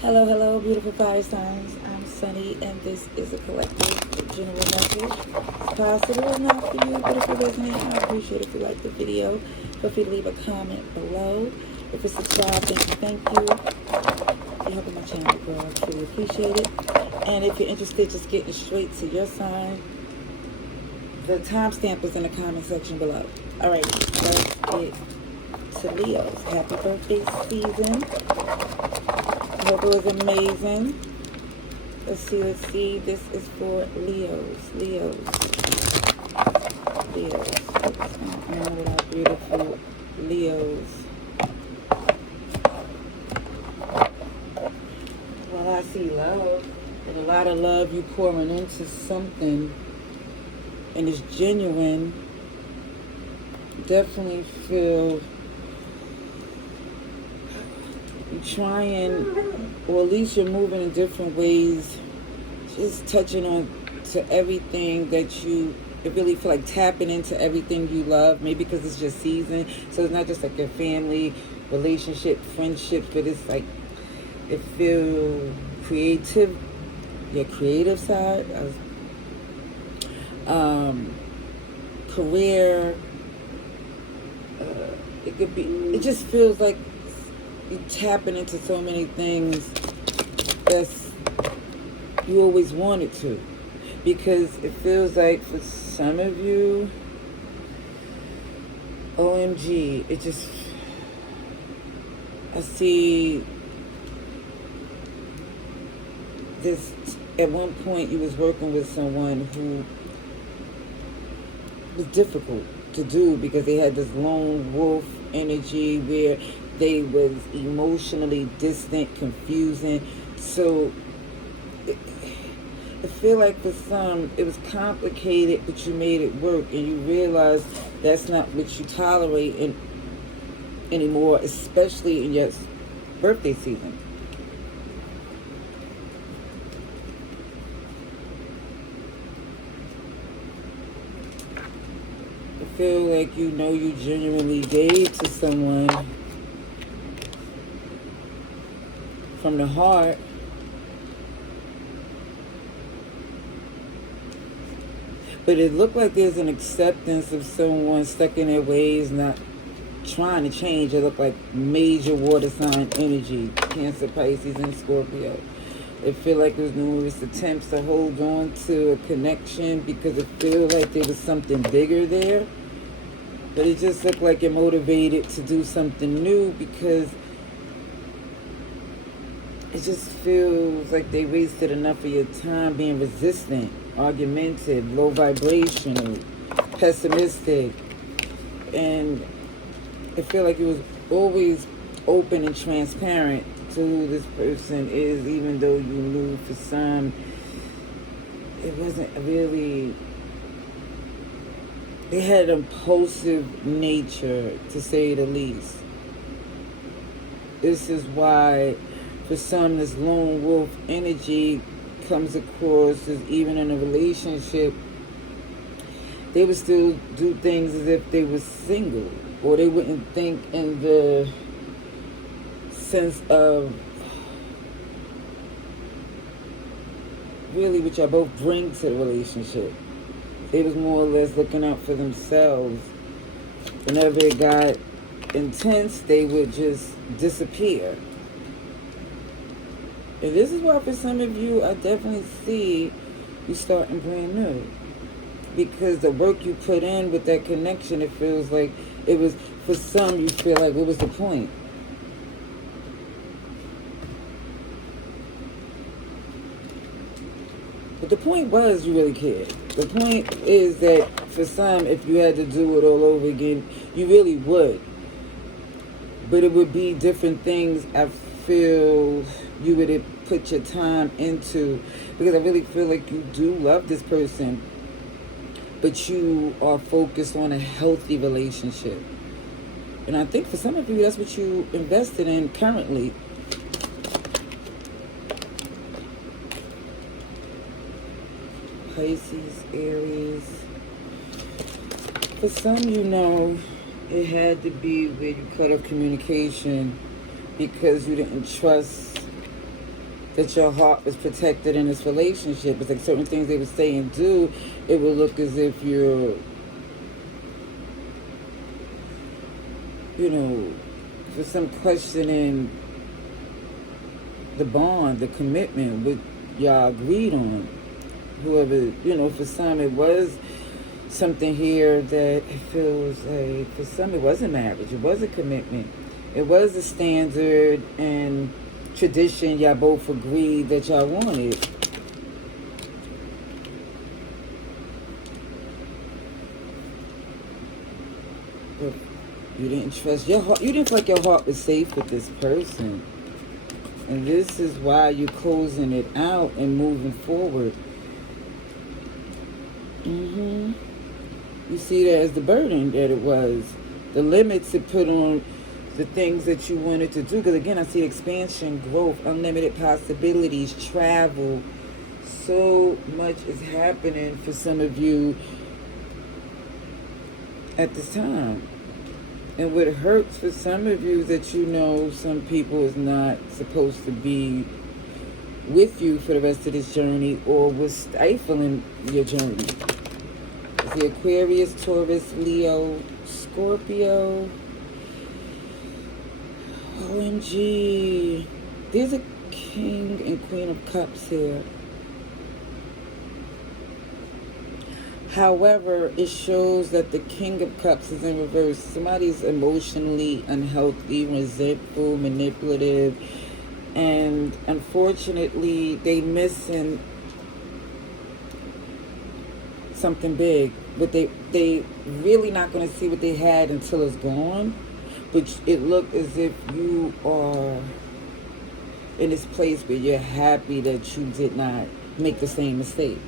Hello, hello, beautiful fire signs. I'm Sunny, and this is a collective general message. It's possible it's not for you, but if it resonates, I appreciate it if you like the video. Feel free to leave a comment below. If you're subscribed, thank you. You're helping my channel grow. I truly appreciate it. And if you're interested, just getting straight to your sign, the timestamp is in the comment section below. Alright, let's get to Leo's. Happy birthday season. I hope it was amazing. Let's see. This is for Leos. What's going on with our beautiful Leos? Well, I see love. And a lot of love you pouring into something. And it's genuine. Definitely feel you're trying, or at least you're moving in different ways, just touching on to everything that you really feel like tapping into everything you love, maybe because it's just season, so it's not just like your family, relationship, friendships, but it's like it feel creative, your creative side, career, it could be, it just feels like you're tapping into so many things that's you always wanted to, because it feels like for some of you, OMG, it just, I see this, at one point you was working with someone who was difficult to do because they had this lone wolf energy where they was emotionally distant, confusing. So I feel like for some it was complicated, but you made it work, and you realize that's not what you tolerate anymore, especially in your birthday season. I feel like you genuinely gave to someone from the heart, but it looked like there's an acceptance of someone stuck in their ways, not trying to change. It looked like major water sign energy, Cancer, Pisces, and Scorpio. It feel like there was numerous attempts to hold on to a connection because it feel like there was something bigger there. But it just looked like you're motivated to do something new because it just feels like they wasted enough of your time being resistant, argumentative, low vibrational, pessimistic. And I feel like it was always open and transparent to who this person is, even though you knew for some it wasn't really. They had an impulsive nature, to say the least. This is why, for some, this lone wolf energy comes across as, even in a relationship, they would still do things as if they were single, or they wouldn't think in the sense of really what y'all both bring to the relationship. They was more or less looking out for themselves. Whenever it got intense, they would just disappear. And this is why for some of you, I definitely see you starting brand new. Because the work you put in with that connection, it feels like it was, for some, you feel like, what was the point? But the point was you really cared. The point is that for some, if you had to do it all over again, you really would. But it would be different things I feel you would put your time into. Because I really feel like you do love this person, but you are focused on a healthy relationship. And I think for some of you, that's what you invested in currently. Pisces, Aries. For some, it had to be where you cut off communication because you didn't trust that your heart was protected in this relationship. It's like certain things they would say and do, it would look as if you're, for some questioning the bond, the commitment, what y'all agreed on. Whoever, for some it was something here that feels like, for some it wasn't marriage, it was a commitment. It was a standard and tradition y'all both agreed that y'all wanted. But you didn't trust your heart. You didn't feel like your heart was safe with this person. And this is why you're closing it out and moving forward. You see that as the burden that it was. The limits it put on the things that you wanted to do. Because again, I see expansion, growth, unlimited possibilities, travel. So much is happening for some of you at this time. And what hurts for some of you that some people is not supposed to be with you for the rest of this journey, or was stifling your journey. It's the Aquarius, Taurus, Leo, Scorpio. OMG. There's a King and Queen of Cups here. However, it shows that the King of Cups is in reverse. Somebody's emotionally unhealthy, resentful, manipulative, and unfortunately, they missing something big. But they really not going to see what they had until it's gone. But it looked as if you are in this place where you're happy that you did not make the same mistake.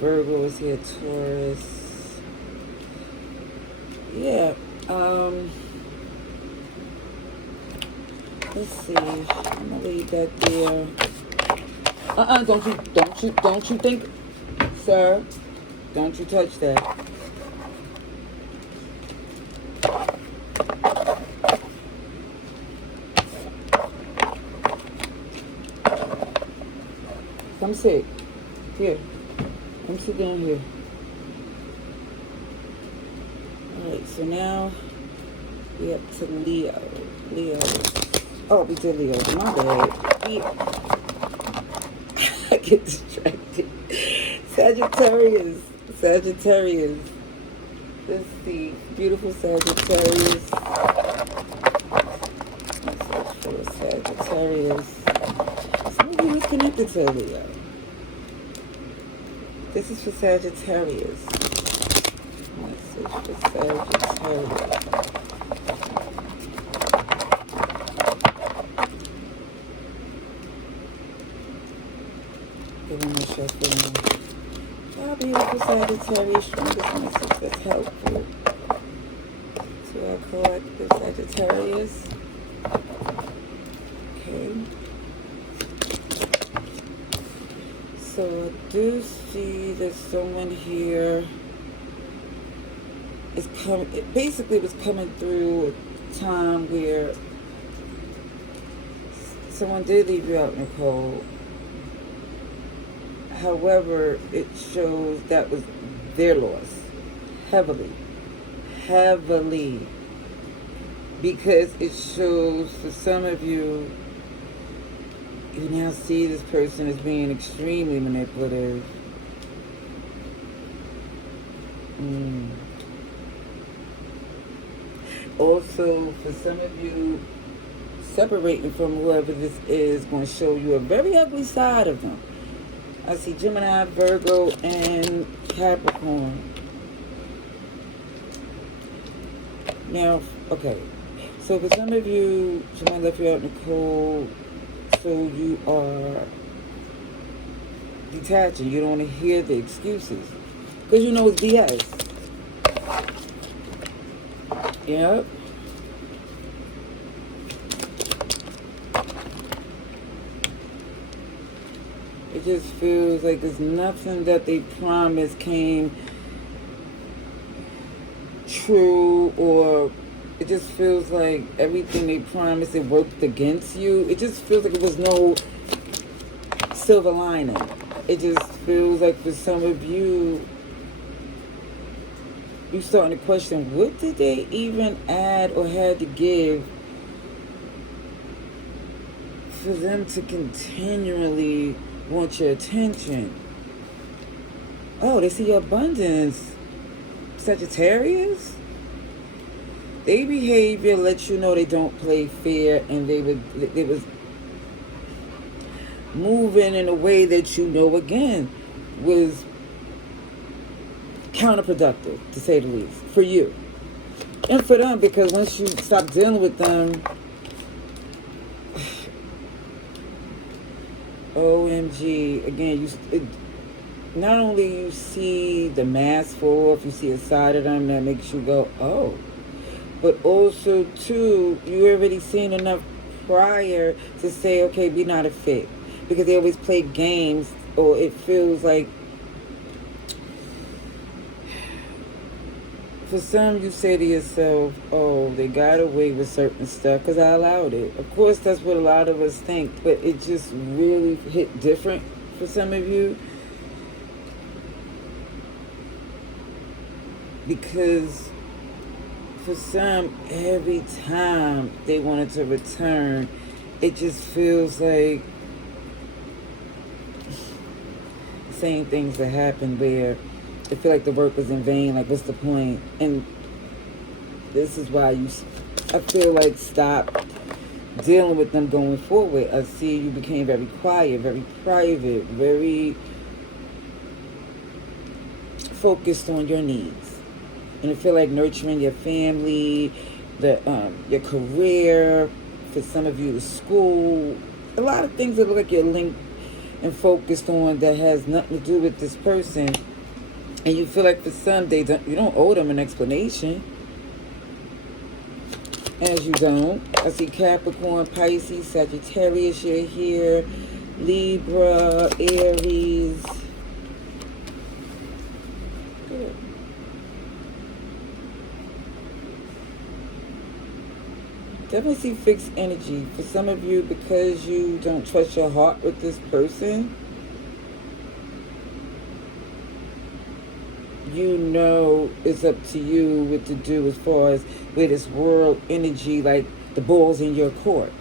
Virgo is here, Taurus. Yeah. Let's see. I'm gonna leave that there. Don't you think, sir? Don't you touch that. Come sit. Here. Come sit down here. Alright, so now we up to Leo. Oh, we did Leo. My bad. I get distracted. Sagittarius. Let's see. Beautiful Sagittarius. Let's search for Sagittarius. Some of you is connected to Leo. This is for Sagittarius. Message for Sagittarius. Give them a shuffle. Y'all beautiful Sagittarius. Strongest message that's helpful to our collective Sagittarius. Okay. So I do see that someone here is coming. It basically was coming through a time where someone did leave you out in the cold. However, it shows that was their loss. Heavily. Because it shows for some of you, you now see this person as being extremely manipulative. Also, for some of you, separating from whoever this is going to show you a very ugly side of them. I see Gemini, Virgo, and Capricorn. Now, okay. So for some of you, someone left you out in the cold, so you are detaching. You don't want to hear the excuses. Because you know it's BS. Yep. It just feels like there's nothing that they promised came true, or it just feels like everything they promised, it worked against you. It just feels like it was no silver lining. It just feels like for some of you, you're starting to question, what did they even add or had to give for them to continually want your attention? Oh, they see your abundance. Sagittarius? Their behavior lets you know they don't play fair, and they was moving in a way that you know, again, was counterproductive, to say the least, for you. And for them, because once you stop dealing with them, OMG, again, not only you see the mask fall off, you see a side of them that makes you go, oh. But also, too, you already seen enough prior to say, okay, we're not a fit. Because they always play games, or it feels like, for some, you say to yourself, oh, they got away with certain stuff because I allowed it. Of course, that's what a lot of us think, but it just really hit different for some of you. Because for some, every time they wanted to return, it just feels like the same things that happened where I feel like the work was in vain. Like, what's the point? And this is why I feel like, stop dealing with them going forward. I see you became very quiet, very private, very focused on your needs. And I feel like nurturing your family, your career, for some of you, school, a lot of things that look like you're linked and focused on that has nothing to do with this person. And you feel like for some, you don't owe them an explanation. As you don't. I see Capricorn, Pisces, Sagittarius, you're here. Libra, Aries. Good. Definitely see fixed energy. For some of you, because you don't trust your heart with this person, you know it's up to you what to do as far as with this world energy, like the ball's in your court.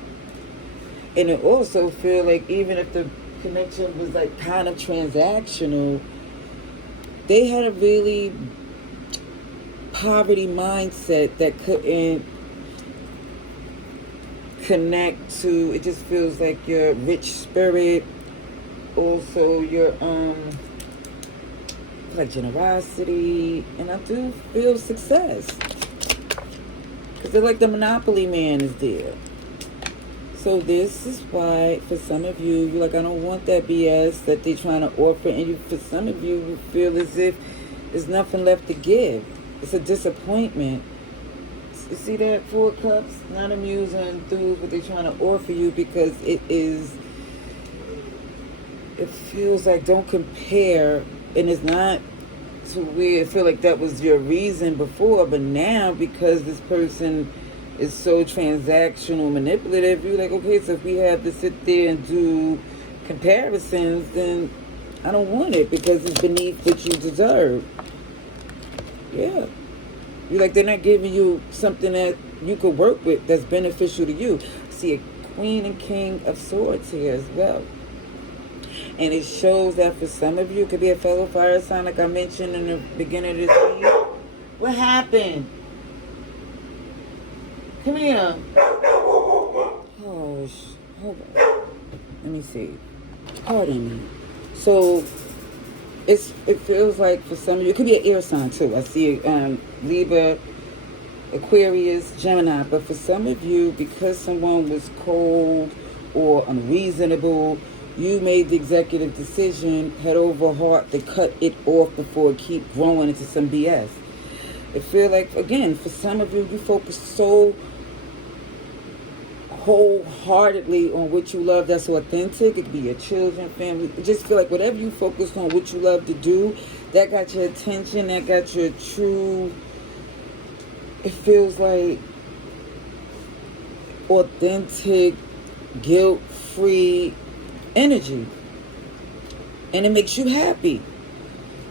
And it also feel like even if the connection was like kind of transactional, they had a really poverty mindset that couldn't connect to, it just feels like your rich spirit, also your like generosity, and I do feel success because they're like the monopoly man is there. So this is why for some of you, you're like, I don't want that BS that they're trying to offer, and you, for some of you, you feel as if there's nothing left to give. It's a disappointment. You see that 4 cups? Not amused or enthused what they're trying to offer you, because it feels like, don't compare. And it's not to where I feel like that was your reason before, but now because this person is so transactional, manipulative, you're like, okay, so if we have to sit there and do comparisons, then I don't want it because it's beneath what you deserve. Yeah. You're like, they're not giving you something that you could work with that's beneficial to you. See a Queen and King of Swords here as well. And it shows that for some of you, it could be a fellow fire sign, like I mentioned in the beginning of this video. What happened? Come here. Oh, hold on. Let me see. Pardon me. So, it feels like for some of you, it could be an air sign too. I see Libra, Aquarius, Gemini. But for some of you, because someone was cold or unreasonable, you made the executive decision, head over heart, to cut it off before it keep growing into some BS. It feel like, again, for some of you, you focus so wholeheartedly on what you love that's authentic. It could be your children, family. It just feel like whatever you focus on, what you love to do, that got your attention, that got your true, it feels like authentic, guilt-free energy. And it makes you happy.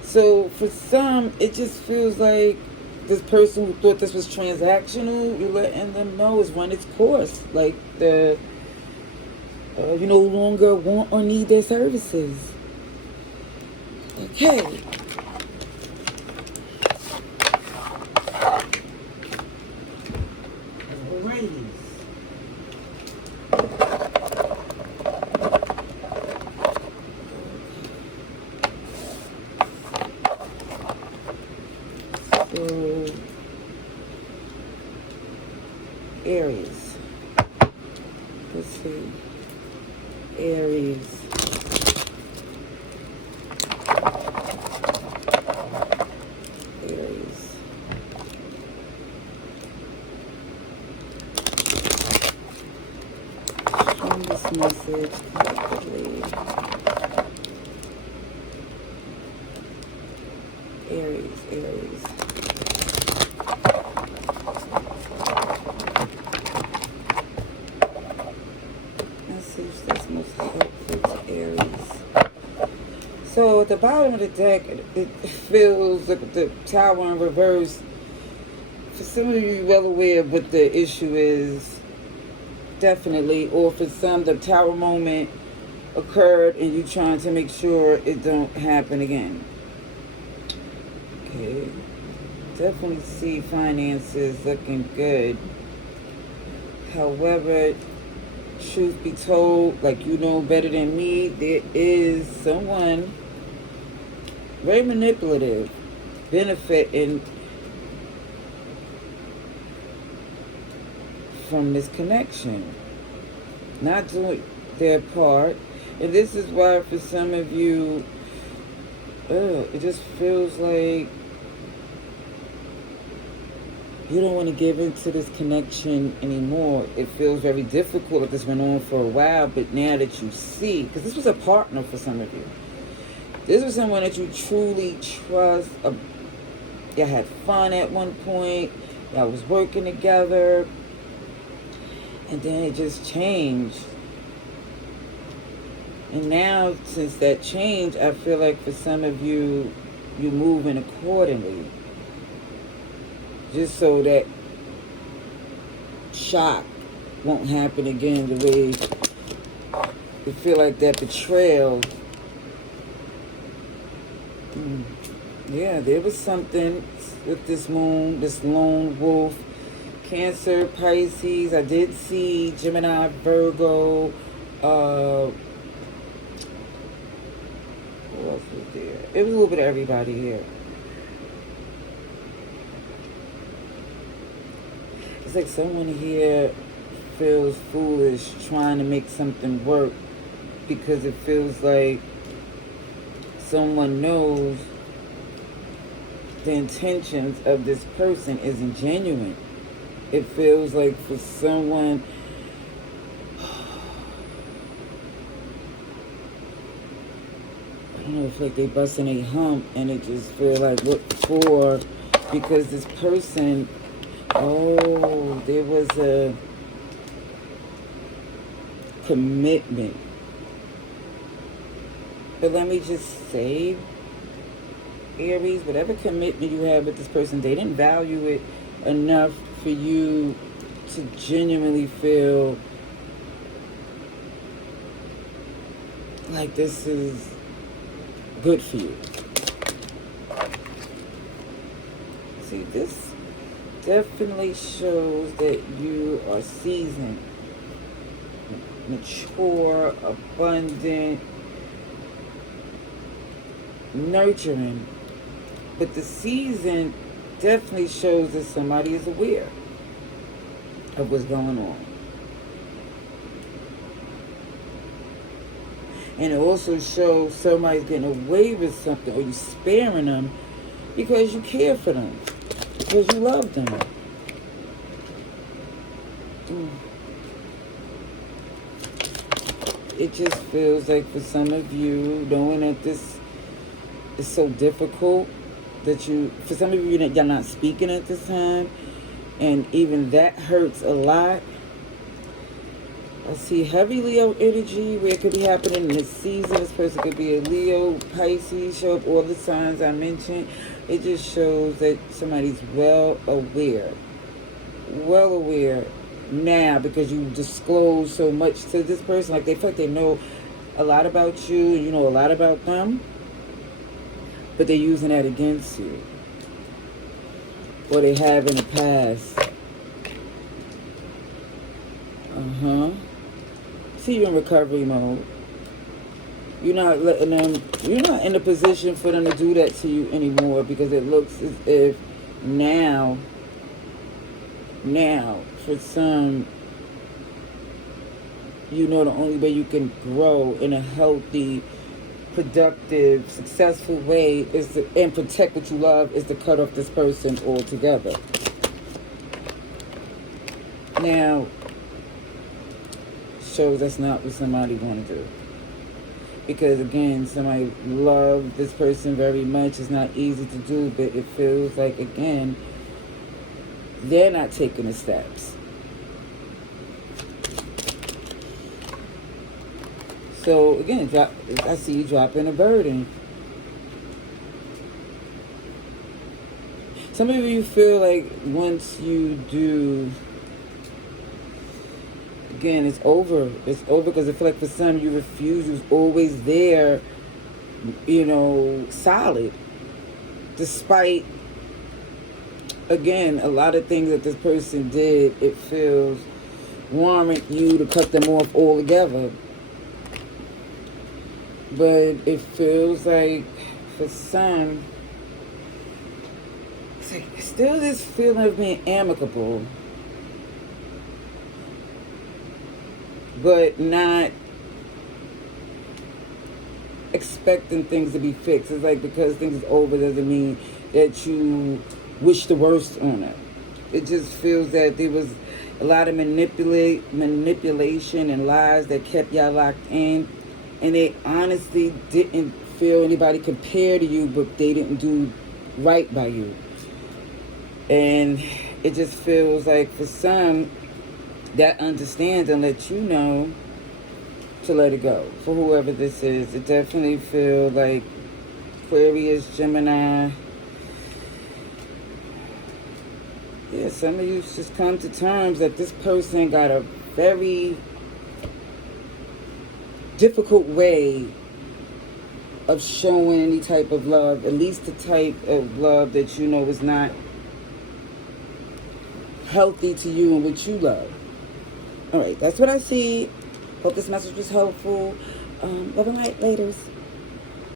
So for some, it just feels like this person who thought this was transactional, you're letting them know it's run its course. Like you no longer want or need their services. Okay. Alrighty. So, Aries. Let's see. Aries. This message collectively. Aries. Message that's most helpful to Aries. So at the bottom of the deck, it feels like the Tower in reverse. For some of you, well aware of what the issue is. Definitely, or for some, the Tower moment occurred and you trying to make sure it don't happen again. Okay, definitely see finances looking good. However, truth be told, like you know better than me, there is someone very manipulative, benefiting from this connection, not doing their part. And this is why for some of you, it just feels like you don't want to give into this connection anymore. It feels very difficult if this went on for a while, but now that you see, because this was a partner for some of you. This was someone that you truly trust. Y'all had fun at one point. Y'all was working together. And then it just changed. And now, since that change, I feel like for some of you, you're moving accordingly. Just so that shock won't happen again the way you feel like that betrayal. Yeah, there was something with this moon, this lone wolf. Cancer, Pisces, I did see Gemini, Virgo, what else was there? It was a little bit of everybody here. It's like someone here feels foolish trying to make something work because it feels like someone knows the intentions of this person isn't genuine. It feels like for someone, I don't know, it's like they busting a hump and it just feel like what for? Because this person, there was a commitment. But let me just say, Aries, whatever commitment you have with this person, they didn't value it enough for you to genuinely feel like this is good for you. See, this definitely shows that you are seasoned, mature, abundant, nurturing. But the season definitely shows that somebody is aware of what's going on. And it also shows somebody's getting away with something, or you sparing them because you care for them, because you love them. It just feels like for some of you, knowing that this is so difficult, that for some of you, that you're not speaking at this time, and even that hurts a lot. I see heavy Leo energy where it could be happening in this season. This person could be a Leo, Pisces, show up all the signs I mentioned. It just shows that somebody's well aware now, because you disclose so much to this person. Like, they feel like they know a lot about you and you know a lot about them, but they're using that against you, or they have in the past. See you in recovery mode. You're not letting them, you're not in a position for them to do that to you anymore, because it looks as if now, for some, you know the only way you can grow in a healthy, productive, successful way is to, and protect what you love, is to cut off this person altogether. Now, shows that's not what somebody want to do. Because again, somebody love this person very much. It's not easy to do, but it feels like, again, they're not taking the steps. So again, I see you dropping a burden. Some of you feel like once you do, again, it's over. It's over, because I feel like for some, you refuse. You was always there, you know, solid. Despite, again, a lot of things that this person did, it feels warrant you to cut them off altogether. But it feels like for some, it's like still this feeling of being amicable, but not expecting things to be fixed. It's like, because things is over doesn't mean that you wish the worst on it. It just feels that there was a lot of manipulation and lies that kept y'all locked in, and they honestly didn't feel anybody compared to you, but they didn't do right by you. And it just feels like for some, that understands and lets you know to let it go. For whoever this is, it definitely feels like Aquarius, Gemini. Yeah, some of you just come to terms that this person got a very difficult way of showing any type of love, at least the type of love that you know is not healthy to you and what you love. All right, that's what I see. Hope this message was helpful. Love and light, laters.